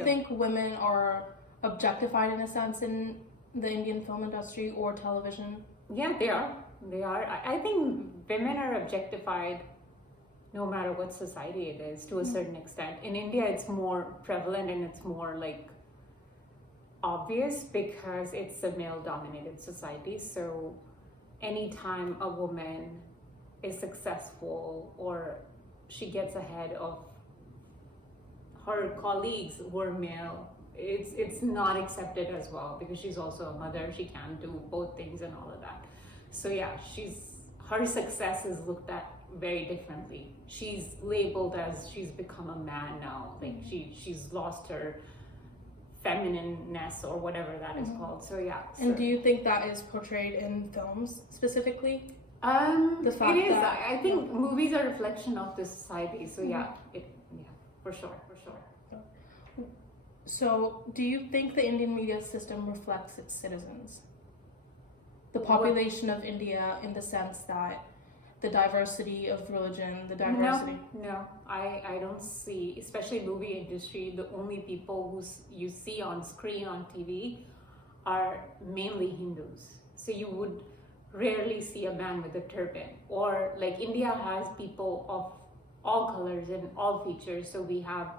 you think women are objectified in a sense in the Indian film industry or television? Yeah, they are. They are. I think women are objectified no matter what society it is to a certain extent. In India, it's more prevalent and it's more like obvious because it's a male dominated society. So anytime a woman is successful or she gets ahead of her colleagues who are male, it's not accepted as well because she's also a mother. She can't do both things and all of that. So yeah, her success is looked at very differently. She's labeled as she's become a man now. Like she's lost her feminineness or whatever that is called. So yeah. And do you think that is portrayed in films specifically? The fact it is. I think movies are a reflection of the society. So yeah, for sure. So, do you think the Indian media system reflects its citizens? The population of India, in the sense that the diversity of religion, the diversity... No, I don't see, especially movie industry, the only people who you see on screen, on TV, are mainly Hindus. So you would rarely see a man with a turban. Or like India has people of all colors and all features, so we have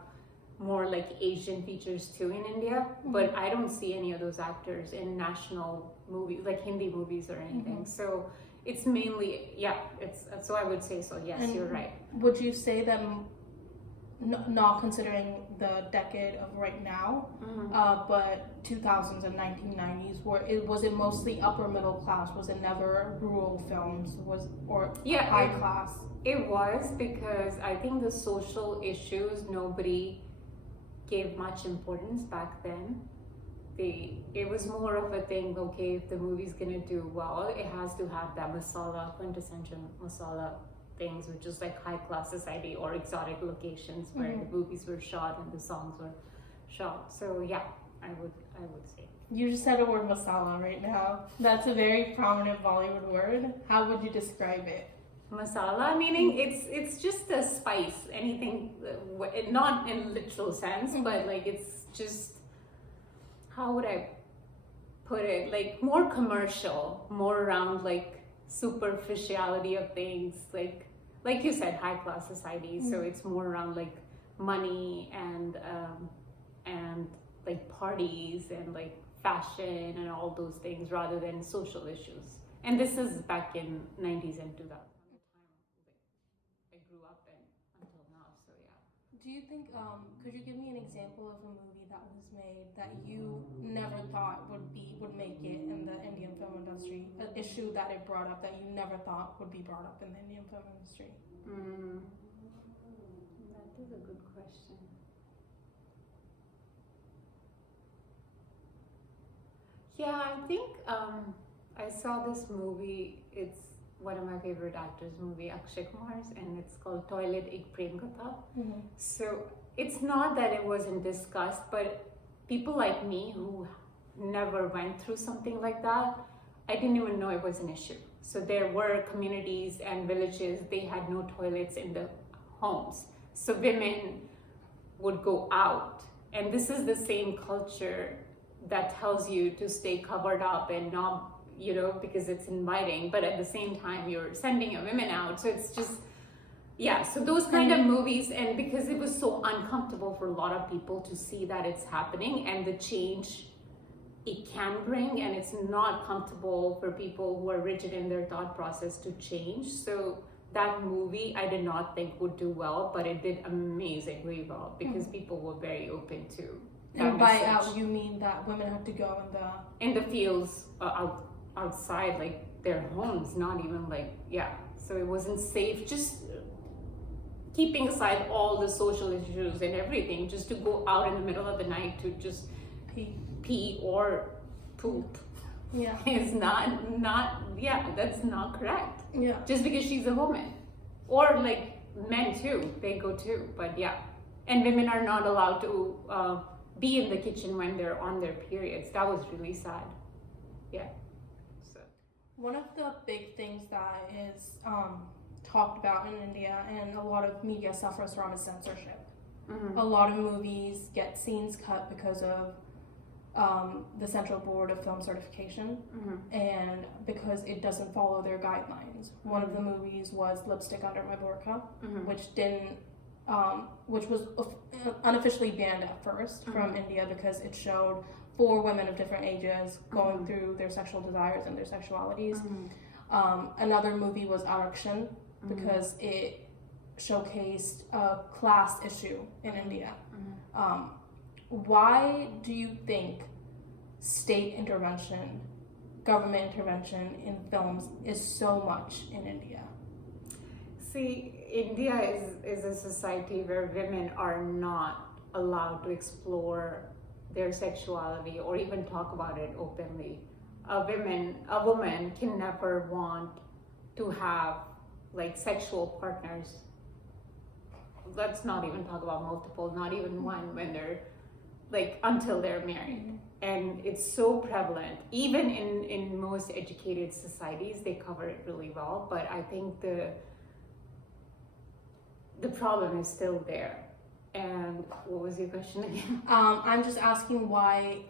more like Asian features too in India, but I don't see any of those actors in national movies, like Hindi movies or anything. So it's mainly, so I would say so, yes, and you're right. Would you say that, not considering the decade of right now, but 2000s and 1990s, was it mostly upper middle class? Was it never rural films? High class? It was, because I think the social issues, nobody gave much importance back then. It was more of a thing, okay, if the movie's gonna do well, it has to have that masala, quintessential masala things, which is like high class society or exotic locations where the movies were shot and the songs were shot. So yeah, I would say. You just said the word masala right now. That's a very prominent Bollywood word. How would you describe it? Masala, meaning it's just a spice, anything, not in literal sense, but like it's just, how would I put it, like more commercial, more around like superficiality of things, like you said, high class society. So it's more around like money and like parties and like fashion and all those things rather than social issues. And this is back in 90s and 2000s. Do you think, could you give me an example of a movie that was made that you never thought would make it in the Indian film industry? An issue that it brought up that you never thought would be brought up in the Indian film industry? That is a good question. Yeah, I think I saw this movie. It's one of my favorite actors' movie, Akshay Kumar's, and it's called Toilet Ek Prem Katha. So it's not that it wasn't discussed, but people like me who never went through something like that, I didn't even know it was an issue. So there were communities and villages, they had no toilets in the homes. So women would go out, and this is the same culture that tells you to stay covered up and not, because it's inviting, but at the same time you're sending your women out. So it's just, so those kind of movies, and because it was so uncomfortable for a lot of people to see that it's happening and the change it can bring, and it's not comfortable for people who are rigid in their thought process to change. So that movie I did not think would do well, but it did amazingly well because people were very open to that. And by out you mean that women have to go in the fields, outside like their homes, not even like, so it wasn't safe, just keeping aside all the social issues and everything, just to go out in the middle of the night to just pee or poop is not that's not correct. Just because she's a woman, or like men too, they go too, but and women are not allowed to be in the kitchen when they're on their periods. That was really sad. One of the big things that is talked about in India and a lot of media suffers from is censorship. A lot of movies get scenes cut because of the Central Board of Film Certification, and because it doesn't follow their guidelines. One of the movies was Lipstick Under My Burqa, which was unofficially banned at first from India because it showed 4 women of different ages going through their sexual desires and their sexualities. Another movie was Arakshan because it showcased a class issue in India. Why do you think state intervention, government intervention in films is so much in India? See, India is a society where women are not allowed to explore their sexuality or even talk about it openly. A woman can never want to have like sexual partners. Let's not even talk about multiple, not even one, when they're like until they're married. And it's so prevalent. Even in most educated societies, they cover it really well. But I think the problem is still there. And what was your question again? I'm just asking why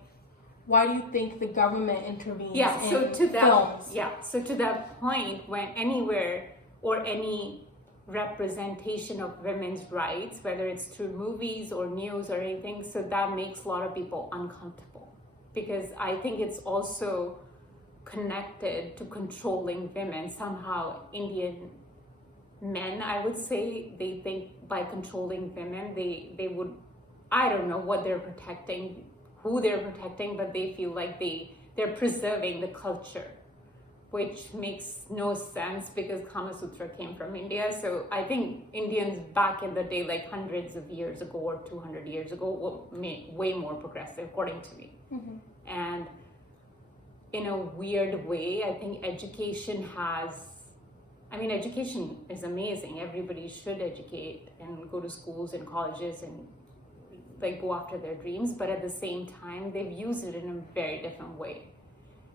do you think the government intervenes in films? So to that point, when anywhere or any representation of women's rights, whether it's through movies or news or anything, so that makes a lot of people uncomfortable, because I think it's also connected to controlling women. Somehow Indian men, I would say, they think by controlling women, they would, I don't know what they're protecting, who they're protecting, but they feel like they're preserving the culture, which makes no sense because Kama Sutra came from India. So I think Indians back in the day, like hundreds of years ago or 200 years ago, were way more progressive, according to me. And in a weird way, I think education is amazing. Everybody should educate and go to schools and colleges and like go after their dreams. But at the same time, they've used it in a very different way.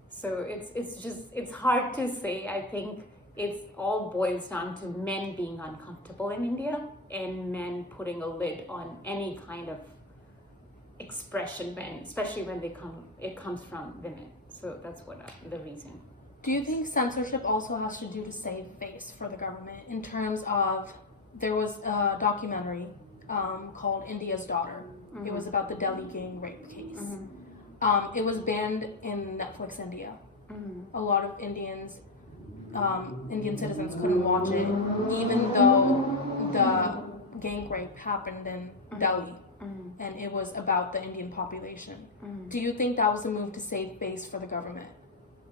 So it's hard to say. I think it all boils down to men being uncomfortable in India and men putting a lid on any kind of expression, especially when it comes from women. So that's the reason. Do you think censorship also has to do to save face for the government in terms of, there was a documentary called India's Daughter. It was about the Delhi gang rape case. It was banned in Netflix India. A lot of Indian citizens couldn't watch it, even though the gang rape happened in Delhi, and it was about the Indian population. Do you think that was a move to save face for the government?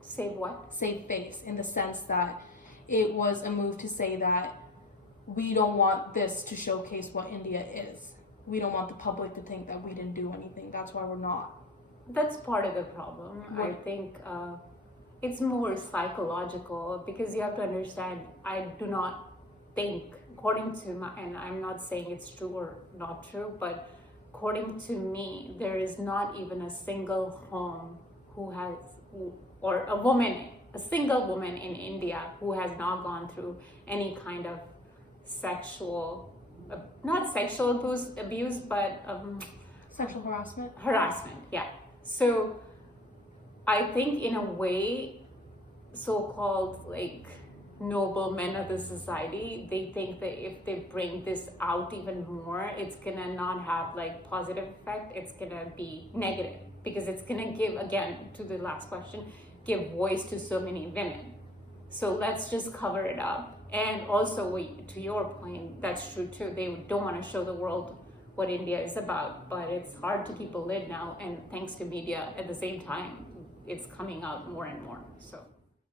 Save what? Save face, in the sense that it was a move to say that we don't want this to showcase what India is. We don't want the public to think that we didn't do anything. That's why we're not. That's part of the problem. I think it's more psychological, because you have to understand, I do not think, according to and I'm not saying it's true or not true, but according to me, there is not even a single home or a single woman in India who has not gone through any kind of not sexual abuse, but Sexual harassment? Harassment, yeah. So I think in a way, so-called like noble men of the society, they think that if they bring this out even more, it's gonna not have like positive effect, it's gonna be negative, because it's gonna give, again, to the last question, give voice to so many women. So let's just cover it up. And also, to your point, that's true too. They don't want to show the world what India is about, but it's hard to keep a lid now. And thanks to media, at the same time, it's coming out more and more. So.